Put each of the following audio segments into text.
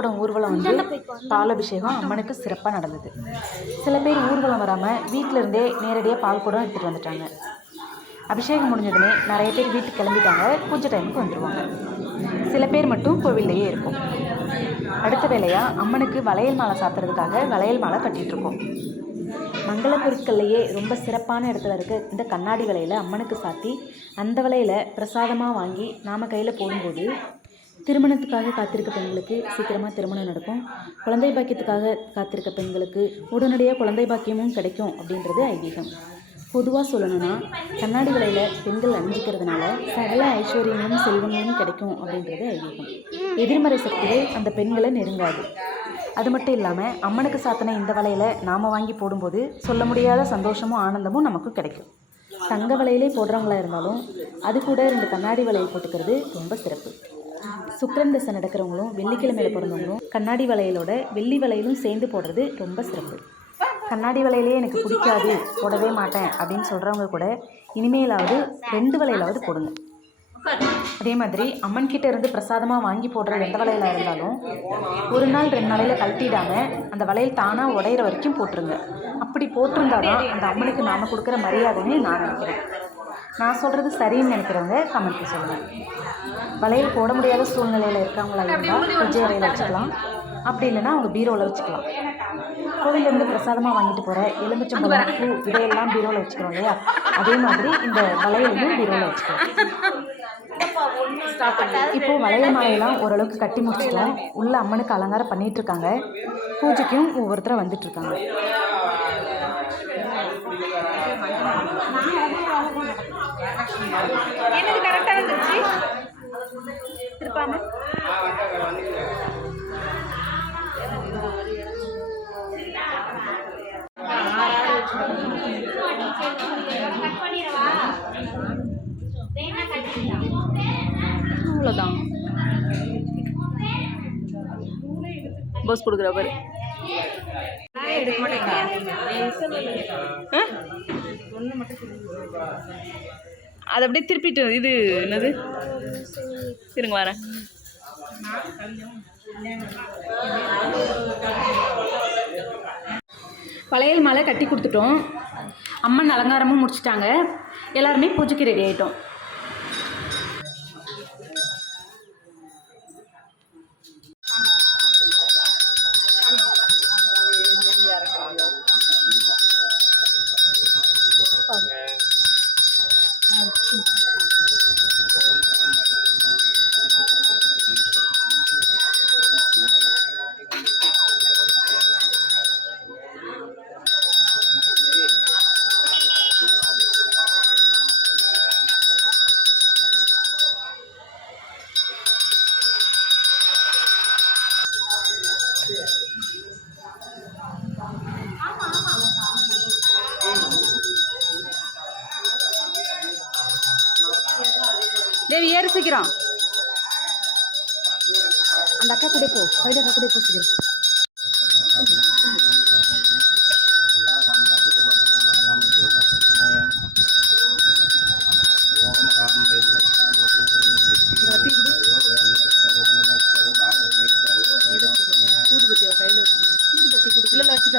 பால்குடம் ஊர்வலம் வந்து பாலபிஷேகம் அம்மனுக்கு சிறப்பாக நடந்தது. சில பேர் ஊர்வலம் வராமல் வீட்டில் இருந்தே நேரடியாக பால்குடம் எடுத்துகிட்டு வந்துட்டாங்க. அபிஷேகம் முடிஞ்சதுமே நிறைய பேர் வீட்டுக்கு கிளம்பிட்டாங்க, பூஜை டைமுக்கு வந்துடுவாங்க. சில பேர் மட்டும் கோவில்லையே இருக்கும். அடுத்த வேலையாக அம்மனுக்கு வளையல் மாலை சாத்துறதுக்காக வளையல் மாலை கட்டிகிட்ருக்கோம். மங்கள பொருட்கள்லையே ரொம்ப சிறப்பான இடத்துல இருக்க இந்த கண்ணாடி வளையலை அம்மனுக்கு சாத்தி அந்த வளையலை பிரசாதமாக வாங்கி நாம் கையில் போடும்போது திருமணத்துக்காக காத்திருக்க பெண்களுக்கு சீக்கிரமாக திருமணம் நடக்கும், குழந்தை பாக்கியத்துக்காக காத்திருக்க பெண்களுக்கு உடனடியாக குழந்தை பாக்கியமும் கிடைக்கும் அப்படின்றது ஐதீகம். பொதுவாக சொல்லணும்னா கண்ணாடி வளையல் பெண்கள் அணிஞ்சிக்கிறதுனால சகல ஐஸ்வர்யங்களும் செல்வங்களும் கிடைக்கும் அப்படின்றது ஐதீகம். எதிர்மறை சக்திகள் அந்த பெண்களை நெருங்காது. அது மட்டும் இல்லாமல் அம்மனுக்கு சாத்தின இந்த வளையலை நாம் வாங்கி போடும்போது சொல்ல முடியாத சந்தோஷமும் ஆனந்தமும் நமக்கு கிடைக்கும். தங்க வளையலே போடுறவங்களா இருந்தாலும் அது கூட 2 கண்ணாடி வளையல் போட்டுக்கிறது ரொம்ப சிறப்பு. சுக்கிரன் தசை நடக்கிறவங்களும் வெள்ளிக்கிழமையில் பிறந்தவங்களும் கண்ணாடி வளையலோட வெள்ளி வளையலும் சேர்ந்து போடுறது ரொம்ப சிறப்பு. கண்ணாடி வளையலே எனக்கு பிடிக்காது, போடவே மாட்டேன் அப்படின்னு சொல்கிறவங்க கூட இனிமேலாவது 2 வளையலாவது போடுங்க. அதே மாதிரி அம்மன் கிட்ட இருந்து பிரசாதமாக வாங்கி போடுற எந்த வளையலாக இருந்தாலும் 1 நாள் 2 நாளையில் கழட்டிடாமல் அந்த வளையல் தானாக உடையிற வரைக்கும் போட்டுருங்க. அப்படி போட்டிருந்தால் தான் அந்த அம்மனுக்கு நாம் கொடுக்குற மரியாதைன்னு நான் நினைக்கிறேன். நான் சொல்கிறது சரின்னு நினைக்கிறவங்க கமெண்ட்டில் சொல்லுங்கள். வளையல் போட முடியாத சூழ்நிலையில் இருக்கவங்களா இருந்தால் பூஜை அறையில் வச்சுக்கலாம், அப்படி இல்லைன்னா அவங்க பீரோவில் வச்சுக்கலாம். கோவிலேருந்து பிரசாதமாக வாங்கிட்டு போகிற எலுமிச்சம்பழம், பூ இதையெல்லாம் பீரோவில் வச்சுக்கிறோம் இல்லையா, அதே மாதிரி இந்த வளையலையும் பீரோவில் வச்சுக்கலாம். இப்போது வளையல் மாலையெல்லாம் ஓரளவுக்கு கட்டி முடிச்சிட்டோம். உள்ள அம்மனுக்கு அலங்காரம் பண்ணிகிட்டு இருக்காங்க. பூஜைக்கும் ஒவ்வொருத்தரும் வந்துட்டுருக்காங்க. என்னது கரெக்டாக இருந்துச்சு திருப்பாம அவ்வளோதான். பஸ் கொடுக்குற பாரு. அது அப்படியே திருப்பிட்டு இது என்னது இருங்க வரேன். வளையல் மாலை கட்டி கொடுத்துட்டோம். அம்மன் அலங்காரமும் முடிச்சிட்டாங்க. எல்லாருமே பூஜைக்கு ரெடி ஆகிட்டோம். தேவி ஏறு சீக்கிரம். அந்த அக்கா கூட போ, கைடு அக்கா கூட போ சீக்கிரம். ஊதுபத்தி கையில் வச்சுருங்க. ஊதுபத்தி கொடுத்து இல்லை வச்சுட்டு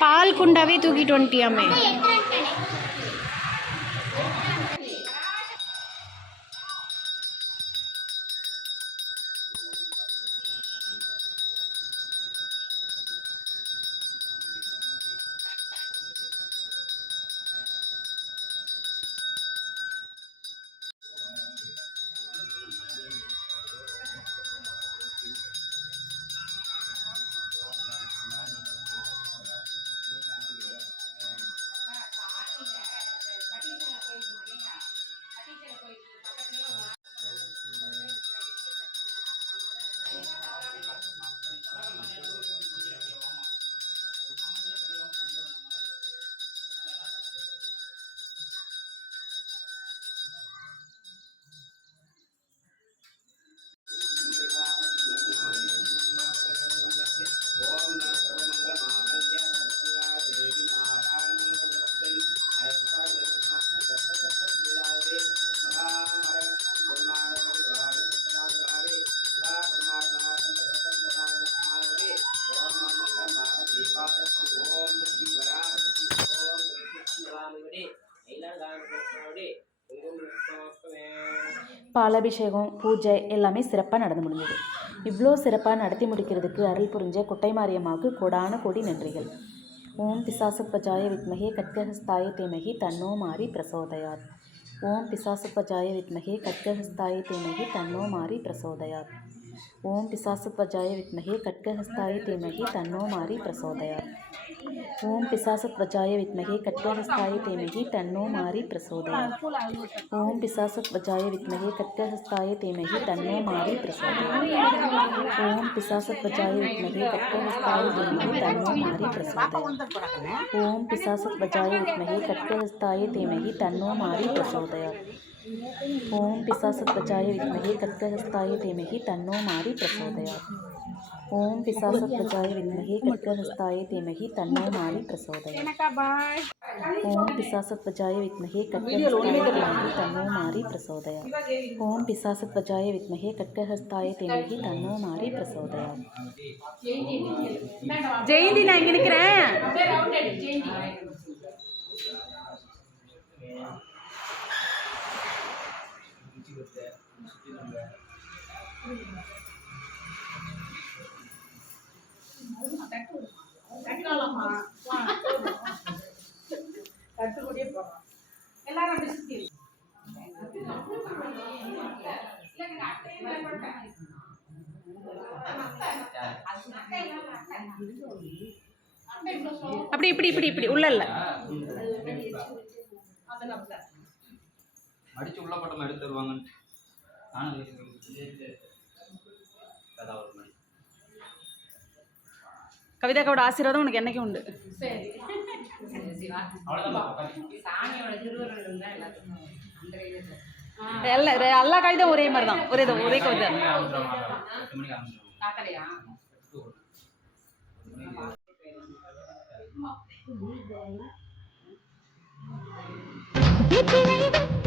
பால் குண்டாவே தூக்கிட்டு வந்துட்டியாமே. பாலாபிஷேகம் பூஜை எல்லாமே சிறப்பாக நடந்து முடிஞ்சது. இவ்வளோ சிறப்பாக நடத்தி முடிக்கிறதுக்கு அருள் புரிஞ்ச குட்டை மாரியம்மாவுக்கு கோடான கோடி நன்றிகள். ஓம் பிசாசுத்வஜாய வித்மகே கட்கஹஸ்தாய தீமகி தன்னோ மாரி பிரசோதயாத். ஓம் பிசாசுத்வஜாய வித்மகே கட்கஹஸ்தாய தீமகி தன்னோ மாரி பிரசோதயாத். ஓம் பிசாசுத்வஜாய வித்மகே கட்கஹஸ்தாய தீமகி தன்னோ மாரி பிரசோதயாத். ஓம் பிசாசுத்வஜாய வித்மகே கட்கஹஸ்தாய தீமகி தன்னோ மாரி பிரசோதயாத். ஓம் பிசாசுத்வஜாய வித்மகே கட்கஹஸ்தாய தீமகி தன்னோ மாரி பிரசோதயாத். ஓம் பிசாசுத்வஜாய வித்மகே கட்கஹஸ்தாய தீமகி தன்னோ மாரி பிரசோதயாத். ஓம் பிசாசுத்வஜாய வித்மகே கட்கஹஸ்தாய தீமகி தன்னோ மாரி பிரசோதயாத். ஓம் பிசாசுத்வஜாய வித்மகே கட்கஹஸ்தாய தீமகி தன்னோ மாரி பிரசோதயாத். ஓம் பிசாசுத்வஜாய வித்மகே கட்கஹஸ்தாய தீமகி தன்னோ மாரி பிரசோதயாத். ஓம் பிசாசுத்வஜாய வித்மகே கட்கஹஸ்தாய தீமகி தன்னோ மாரி பிரசோதயாத். ஓம் பிசாசுத்வஜாய வித்மகே கட்கஹஸ்தாய தீமகி தன்னோ மாரி பிரசோதயாத். ஜெயந்தி நான் இங்கே நிற்கிறேன். அப்படி இப்படி இப்படி இப்படி உள்ள இல்லை. மடிச்சு உள்ள பட்டம் எடுத்து தருவாங்க. கவிதாக்காவோட ஆசீர்வாதம் உனக்கு என்னைக்கும் உண்டு. எல்லா கவிதை ஒரே மாதிரி தான். ஒரே கவிதை. Thank you.